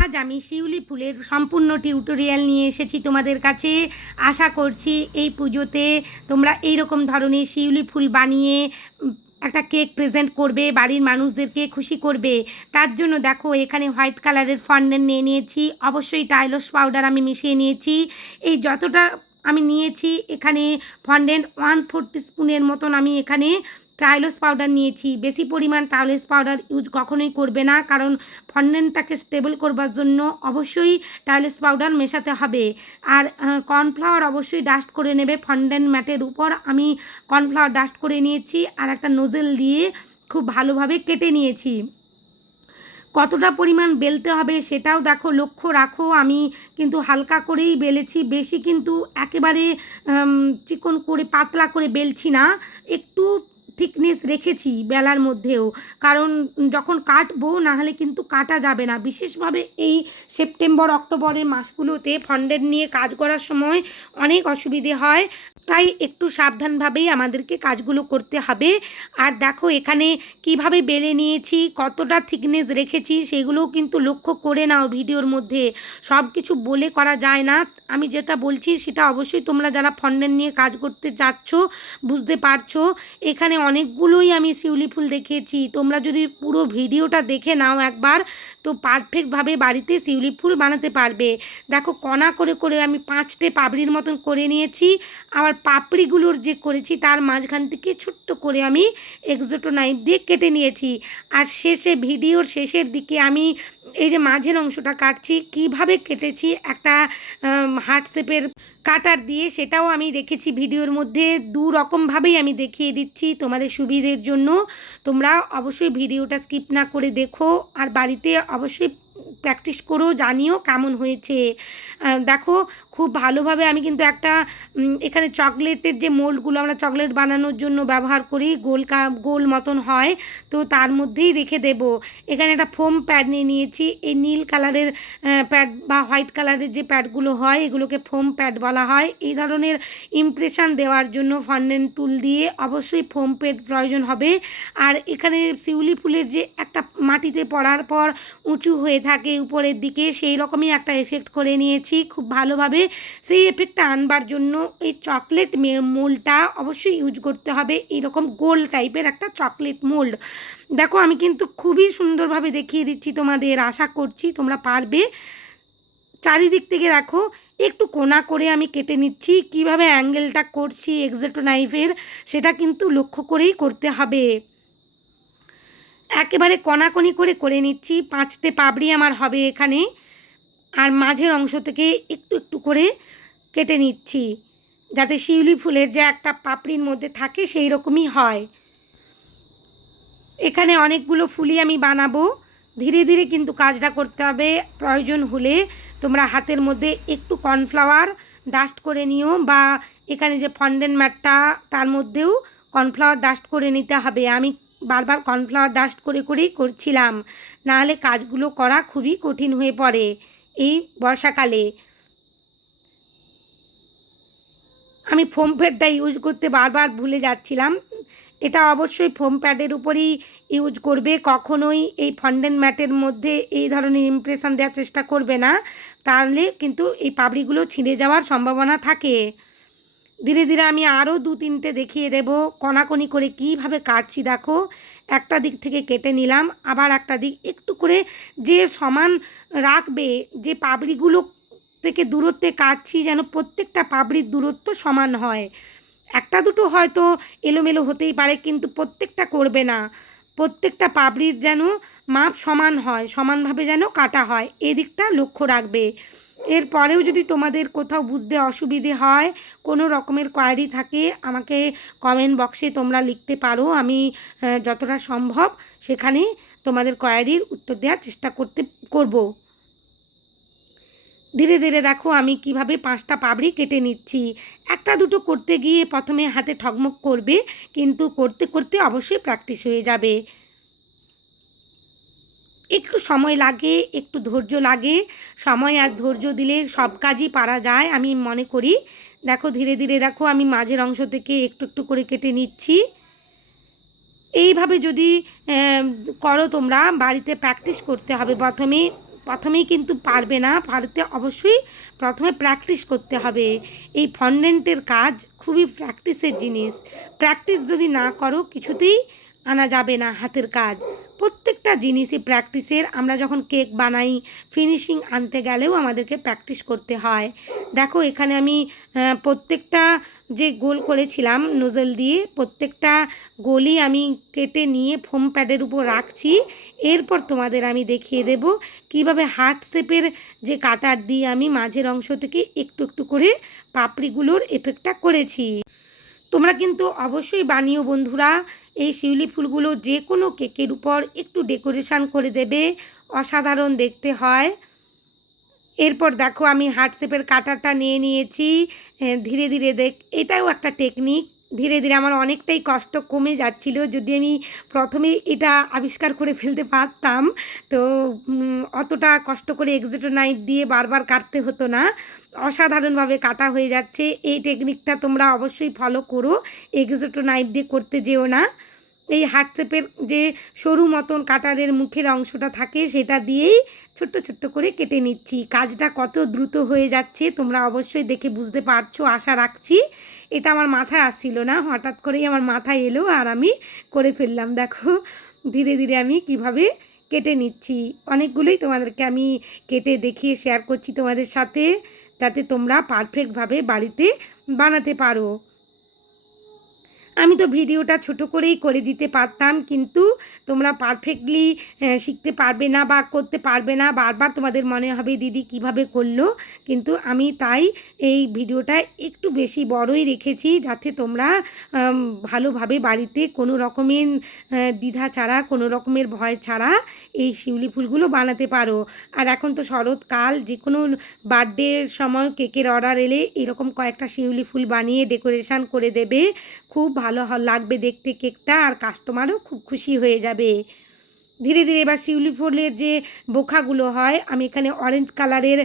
আজ আমি শিউলি ফুলের সম্পূর্ণ টিউটোরিয়াল নিয়ে এসেছি তোমাদের কাছে। আশা করছি এই পুজোতে তোমরা এই রকম ধরনের শিউলি ফুল বানিয়ে একটা কেক প্রেজেন্ট করবে, বাড়ির মানুষদেরকে খুশি করবে। তার জন্য দেখো, এখানে হোয়াইট কালারের ফন্ডেন্ট নিয়ে নিয়েছি, অবশ্যই টাইলস পাউডার আমি মিশিয়ে নিয়েছি। এই যতটা আমি নিয়েছি, এখানে ফন্ডেন্ট ওয়ান ফোর স্পুনের মতন আমি এখানে ট্রাইলস পাউডার নিয়েছি। বেশি পরিমাণ ট্রাইলস পাউডার ইউজ কখনোই করবে না, কারণ ফন্ডেন্টটাকে স্টেবল করবার জন্য অবশ্যই টাইলস পাউডার মেশাতে হবে। আর কর্নফ্লাওয়ার অবশ্যই ডাস্ট করে নেবে ফন্ডেন্ট ম্যাটের উপর। আমি কর্নফ্লাওয়ার ডাস্ট করে নিয়েছি আর একটা নোজেল দিয়ে খুব ভালোভাবে কেটে নিয়েছি। কতটা পরিমাণ বেলতে হবে সেটাও দেখো, লক্ষ্য রাখো। আমি কিন্তু হালকা করেই বেলেছি, বেশি কিন্তু একেবারে চিকন করে, পাতলা করে বেলছি না। একটু থিকনেস রেখেছি বেলার মধ্যেও। কারণ যখন কাটবো, নাহলে কিন্তু কাটা যাবে না। বিশেষভাবে এই সেপ্টেম্বর, অক্টোবরের মাসগুলোতে ফন্ডেড নিয়ে কাজ করার সময় অনেক অসুবিধে হয়। তাই একটু সাবধানভাবেই আমাদেরকে কাজগুলো করতে হবে। আর দেখো, এখানে কীভাবে বেলে নিয়েছি, কতটা থিকনেস রেখেছি, সেগুলোও কিন্তু লক্ষ্য করে নাও ভিডিওর মধ্যে। সব কিছু বলে করা যায় না। আমি যেটা বলছি, সেটা অবশ্যই তোমরা যারা ফন্ডেন নিয়ে কাজ করতে চাচ্ছ, বুঝতে পারছ। এখানে অনেকগুলোই আমি শিউলি ফুল দেখিয়েছি। তোমরা যদি পুরো ভিডিওটা দেখে নাও একবার, তো পারফেক্টভাবে বাড়িতে শিউলি ফুল বানাতে পারবে। দেখো, কণা করে করে আমি পাঁচটে পাপড়ির মতন করে নিয়েছি। আবার পাপড়িগুলোর যে করেছি, তার মাঝখান থেকে ছোট্ট করে আমি এক্সোটো নাইফ দিয়ে কেটে নিয়েছি। আর শেষে, ভিডিওর শেষের দিকে আমি এই যে মাঝের অংশটা কাটছি, কীভাবে কেটেছি, একটা হার্ট শেপের কাটার দিয়ে সেটাও আমি রেখেছি ভিডিওর মধ্যে। দু রকমভাবেই আমি দেখিয়ে দিচ্ছি তোমাদের সুবিধের জন্য। তোমরা অবশ্যই ভিডিওটা স্কিপ না করে দেখো। আর বাড়িতে অবশ্যই প্র্যাকটিস করো জানিও কেমন হয়েছে। দেখো, খুব ভালোভাবে আমি কিন্তু একটা এখানে চকলেটের যে মোল্ডগুলো আমরা চকলেট বানানোর জন্য ব্যবহার করি, গোল কা, গোল মতন হয়, তো তার মধ্যেই রেখে দেব। এখানে একটা ফোম প্যাড নিয়ে নিয়েছি, এই নীল কালারের প্যাড বা হোয়াইট কালারের যে প্যাডগুলো হয়, এগুলোকে ফোম প্যাড বলা হয়। এই ধরনের ইমপ্রেশন দেওয়ার জন্য ফন্ডেন্ট টুল দিয়ে অবশ্যই ফোম প্যাড প্রয়োজন হবে। আর এখানে শিউলি ফুলের যে একটা মাটিতে পড়ার পর উঁচু হয়ে থাকে উপরের দিকে সেই রকমই একটা এফেক্ট করে নিয়েছি। খুব ভালোভাবে সেই এফেক্টটা আনবার জন্য এই চকলেট মোল্ডটা অবশ্যই ইউজ করতে হবে। এইরকম গোল টাইপের একটা চকলেট মোল্ড দেখো, আমি কিন্তু খুবই সুন্দরভাবে দেখিয়ে দিচ্ছি তোমাদের, আশা করছি তোমরা পারবে। চারিদিক থেকে দেখো, একটু কোনা করে আমি কেটে নিচ্ছি। কীভাবে অ্যাঙ্গেলটা করছি এক্সেটো নাইফের সেটা কিন্তু লক্ষ্য করেই করতে হবে। একেবারে কণাকণি করে করে নিচ্ছি। পাঁচটে পাবড়ি আমার হবে এখানে। আর মাঝের অংশ থেকে একটু একটু করে কেটে নিচ্ছি। যাতে শিউলি ফুলের যে একটা পাপড়ির মধ্যে থাকে সেই রকমই হয়। এখানে অনেকগুলো ফুলই আমি বানাবো। ধীরে ধীরে কিন্তু কাজটা করতে হবে। প্রয়োজন হলে তোমরা হাতের মধ্যে একটু কর্নফ্লাওয়ার ডাস্ট করে নিও বা এখানে যে ফন্ডেন ম্যাটটা, তার মধ্যেও কর্নফ্লাওয়ার ডাস্ট করে নিতে হবে। আমি বারবার কর্নফ্লাওয়ার ডাস্ট করে করেই করছিলাম। নাহলে কাজগুলো করা খুবই কঠিন হয়ে পড়ে এই বর্ষাকালে। আমি ফোম প্যাডটা ইউজ করতে বারবার ভুলে যাচ্ছিলাম। এটা অবশ্যই ফোম প্যাডের উপরই ইউজ করবে। কখনোই এই ফন্ডেন ম্যাটের মধ্যে এই ধরনের ইমপ্রেশন দেওয়ার চেষ্টা করবে না। তাহলে কিন্তু এই পাবড়িগুলো ছিঁড়ে যাওয়ার সম্ভাবনা থাকে। ধীরে ধীরে আমি আরও দু তিনটে দেখিয়ে দেব কণাকণি করে কীভাবে কাটছি দেখো। একটা দিক থেকে কেটে নিলাম, আবার একটা দিক একটু করে যে সমান রাখবে, যে পাবড়িগুলো থেকে দূরত্বে কাটছি যেন প্রত্যেকটা পাবড়ির দূরত্ব সমান হয়। একটা দুটো হয়তো এলোমেলো হতেই পারে, কিন্তু প্রত্যেকটা করবে না। প্রত্যেকটা পাবড়ির যেন মাপ সমান হয়, সমানভাবে যেন কাটা হয়, এদিকটা লক্ষ্য রাখবে। এরপরেও যদি তোমাদের কোথাও বুঝতে অসুবিধে হয়, কোনো রকমের কোয়ারি থাকে, আমাকে কমেন্ট বক্সে তোমরা লিখতে পারো। আমি যতটা সম্ভব সেখানে তোমাদের কোয়ারির উত্তর দেওয়ার চেষ্টা করতে, করব। ধীরে ধীরে দেখো আমি কীভাবে পাঁচটা পাবড়ি কেটে নিচ্ছি। একটা দুটো করতে গিয়ে প্রথমে হাতে ঠকমক করবে, কিন্তু করতে করতে অবশ্যই প্র্যাকটিস হয়ে যাবে। একটু সময় লাগে, একটু ধৈর্য লাগে। সময় আর ধৈর্য দিলে সব কাজই পারা যায়, আমি মনে করি। দেখো, ধীরে ধীরে দেখো, আমি মাঝের অংশ থেকে একটু একটু করে কেটে নিচ্ছি। এইভাবে যদি করো তোমরা, বাড়িতে প্র্যাকটিস করতে হবে প্রথমে। প্রথমেই কিন্তু পারবে না পারতে অবশ্যই প্রথমে প্র্যাকটিস করতে হবে। এই ফন্ডেন্টের কাজ খুবই প্র্যাকটিসের জিনিস। প্র্যাকটিস যদি না করো, কিছুতেই আনা যাবে না হাতের কাজ। প্রত্যেকটা জিনিসই প্র্যাকটিসের আমরা যখন কেক বানাই ফিনিশিং আনতে গেলেও আমাদেরকে প্র্যাকটিস করতে হয়। দেখো, এখানে আমি প্রত্যেকটা যে গোল করেছিলাম নোজেল দিয়ে, প্রত্যেকটা গোলই আমি কেটে নিয়ে ফোম প্যাডের উপর রাখছি। এরপর তোমাদের আমি দেখিয়ে দেব কীভাবে হার্ট শেপের যে কাটার দিয়ে আমি মাঝের অংশ থেকে একটু একটু করে পাপড়িগুলোর এফেক্টটা করেছি। তোমরা কিন্তু অবশ্যই বানিও বন্ধুরা, এই শিউলি ফুলগুলো যে কোনো কেকের উপর একটু ডেকোরেশান করে দেবে, অসাধারণ দেখতে হয়। এরপর দেখো আমি হার্ট শেপের কাটারটা নিয়ে নিয়েছি ধীরে ধীরে দেখ, এটাও একটা টেকনিক। ধীরে ধীরে আমার অনেকটাই কষ্ট কমে যাচ্ছিল। যদি আমি প্রথমে এটা আবিষ্কার করে ফেলতে পারতাম, তো অতটা কষ্ট করে এক্সিটো নাইফ দিয়ে বারবার কাটতে হতো না। অসাধারণভাবে কাটা হয়ে যাচ্ছে। এই টেকনিকটা তোমরা অবশ্যই ফলো করো। এক্সিটো নাইফ দিয়ে করতে যেও না। এই হাটসেপের যে সরু মতন কাটারের মুখের অংশটা থাকে, সেটা দিয়েই ছোট্ট ছোট্ট করে কেটে নিচ্ছি। কাজটা কত দ্রুত হয়ে যাচ্ছে, তোমরা অবশ্যই দেখে বুঝতে পারছ। আশা রাখছি এটা আমার মাথায় আসছিল না, হঠাৎ করেই আমার মাথায় এলো আর আমি করে ফেললাম। দেখো, ধীরে ধীরে আমি কীভাবে কেটে নিচ্ছি। অনেকগুলোই তোমাদেরকে আমি কেটে দেখিয়ে শেয়ার করছি তোমাদের সাথে, যাতে তোমরা পারফেক্টভাবে বাড়িতে বানাতে পারো। আমি তো ভিডিওটা ছোট করেই করে দিতে পারতাম, কিন্তু তোমরা পারফেক্টলি শিখতে পারবে না বা করতে পারবে না। বারবার তোমাদের মনে হবে, দিদি কীভাবে করল? কিন্তু আমি তাই এই ভিডিওটা একটু বেশি বড়ই রেখেছি, যাতে তোমরা ভালোভাবে বাড়িতে কোনো রকমের দ্বিধা ছাড়া, কোনো রকমের ভয় ছাড়া এই শিউলি ফুলগুলো বানাতে পারো। আর এখন তো শরৎকাল যে কোনো বার্থডের সময় কেকের অর্ডার এলে এরকম কয়েকটা শিউলি ফুল বানিয়ে ডেকোরেশন করে দেবে। খুব ভালো লাগবে দেখতে কেকটা আর কাস্টমারও খুব খুশি হয়ে যাবে। ধীরে ধীরে এবার শিউলি ফুলের যে বোখাগুলো হয়, আমি এখানে অরেঞ্জ কালারের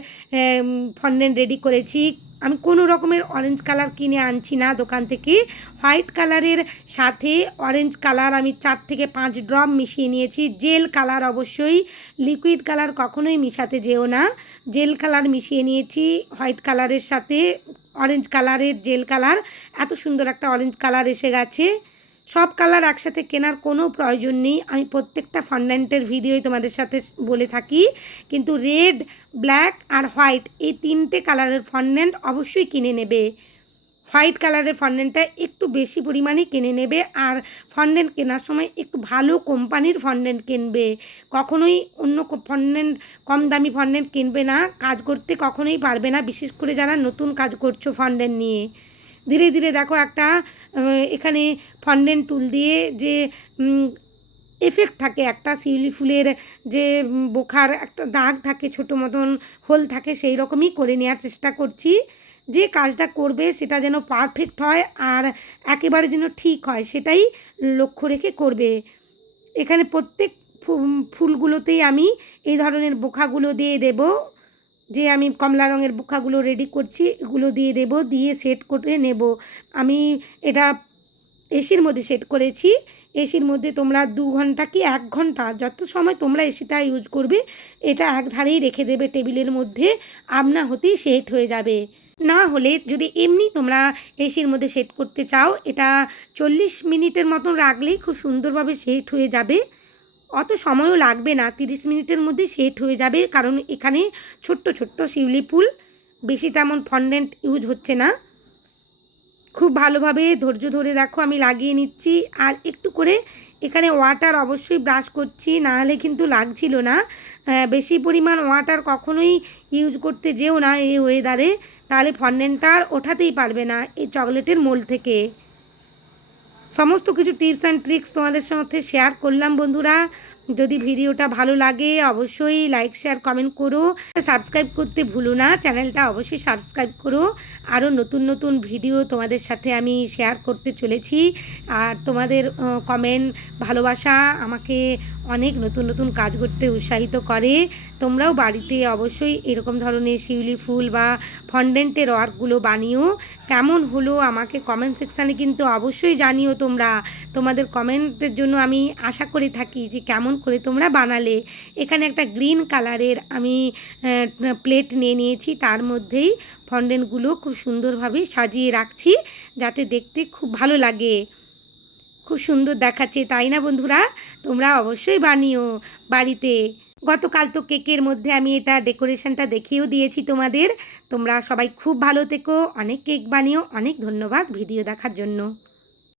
ফন্ডেন্ট রেডি করেছি। আমি কোনো রকমের অরেঞ্জ কালার কিনে আনছি না দোকান থেকে। হোয়াইট কালারের সাথে অরেঞ্জ কালার আমি চার থেকে পাঁচ ড্রপ মিশিয়ে নিয়েছি। জেল কালার অবশ্যই। লিকুইড কালার কখনোই মিশাতে যেও না। জেল কালার মিশিয়ে নিয়েছি। হোয়াইট কালারের সাথে অরেঞ্জ কালারের জেল কালার এত সুন্দর একটা অরেঞ্জ কালার এসে গেছে। সব কালার একসাথে কেনার কোনো প্রয়োজন নেই। আমি প্রত্যেকটা ফন্ডেন্টের ভিডিওই তোমাদের সাথে বলে থাকি। কিন্তু রেড ব্ল্যাক আর হোয়াইট এই তিনটে কালারের ফন্ডেন্ট অবশ্যই কিনে নেবে। হোয়াইট কালারের ফন্ডেন্টটা একটু বেশি পরিমাণে কিনে নেবে আর ফন্ডেন্ট কেনার সময় একটু ভালো কোম্পানির ফন্ডেন্ট কিনবে। কখনোই অন্য ফন্ডেন্ট কম দামি ফন্ডেন্ট কিনবে না। কাজ করতে কখনোই পারবে না। বিশেষ করে যারা নতুন কাজ করছ ফন্ডেন্ট নিয়ে। ধীরে ধীরে দেখো একটা এখানে ফন্ডেন্ট টুল দিয়ে যে এফেক্ট থাকে একটা, শিউলি ফুলের যে বোখার একটা দাগ থাকে, ছোটো মতন হোল থাকে, সেই রকমই করে নেওয়ার চেষ্টা করছি। যে কাজটা করবে সেটা যেন পারফেক্ট হয় আর একেবারে যেন ঠিক হয়, সেটাই লক্ষ্য রেখে করবে। এখানে প্রত্যেক ফুলগুলোতেই আমি এই ধরনের বোখাগুলো দিয়ে দেব। যে আমি কমলা রঙের বোকাগুলো রেডি করছি, এগুলো দিয়ে দেব, দিয়ে সেট করে নেব। আমি এটা এসির মধ্যে সেট করেছি। এসির মধ্যে তোমরা দু ঘণ্টা কি এক ঘণ্টা, যত সময় তোমরা এসিটা ইউজ করবে, এটা এক ধারেই রেখে দেবে টেবিলের মধ্যে। আপনা হতেই সেট হয়ে যাবে। না হলে যদি এমনি তোমরা এসির মধ্যে সেট করতে চাও, এটা চল্লিশ মিনিটের মতন রাখলেই খুব সুন্দরভাবে সেট হয়ে যাবে। অত সময়ও লাগবে না, তিরিশ মিনিটের মধ্যে সেট হয়ে যাবে, কারণ এখানে ছোট্ট ছোট্ট শিউলি ফুল, বেশি তেমন ফন্ডেন্ট ইউজ হচ্ছে না। খুব ভালোভাবে ধৈর্য ধরে দেখো, আমি লাগিয়ে নিচ্ছি, আর একটু করে এখানে ওয়াটার অবশ্যই ব্রাশ করছি, না হলে কিন্তু লাগছিল না। বেশি পরিমাণ ওয়াটার কখনোই ইউজ করতে যেও না এই ওয়েদারে তাহলে ফন্ডেন্টটা আর ওঠাতেই পারবে না এই চকলেটের মোল থেকে। সমস্ত কিছু টিপস অ্যান্ড ট্রিক্স তোমাদের সাথে শেয়ার করলাম বন্ধুরা। যদি ভিডিওটা ভালো লাগে, অবশ্যই লাইক শেয়ার কমেন্ট করো। সাবস্ক্রাইব করতে ভুলো না, চ্যানেলটা অবশ্যই সাবস্ক্রাইব করো। আরও নতুন নতুন ভিডিও তোমাদের সাথে আমি শেয়ার করতে চলেছি। আর তোমাদের কমেন্ট ভালোবাসা আমাকে অনেক নতুন নতুন কাজ করতে উৎসাহিত করে। তোমরাও বাড়িতে অবশ্যই এরকম ধরনের শিউলি ফুল বা ফন্ডেন্টের ওয়ার্কগুলো বানিও। কেমন হলো আমাকে কমেন্ট সেকশানে কিন্তু অবশ্যই জানিও তোমরা। তোমাদের কমেন্টের জন্য আমি আশা করে থাকি যে কেমন করে তোমরা বানালে। এখানে একটা গ্রিন কালারের আমি প্লেট নিয়ে নিয়েছি। তার মধ্যেই ফন্ডেন্টগুলো খুব সুন্দরভাবে সাজিয়ে রাখছি, যাতে দেখতে খুব ভালো লাগে। খুব সুন্দর দেখাচ্ছে, তাই না বন্ধুরা? তোমরা অবশ্যই বানিও বাড়িতে। গতকাল তো কেকের মধ্যে আমি এটা ডেকোরেশনটা দেখিয়েও দিয়েছি তোমাদের। তোমরা সবাই খুব ভালো থেকো, অনেক কেক বানিও, অনেক ধন্যবাদ ভিডিও দেখার জন্য।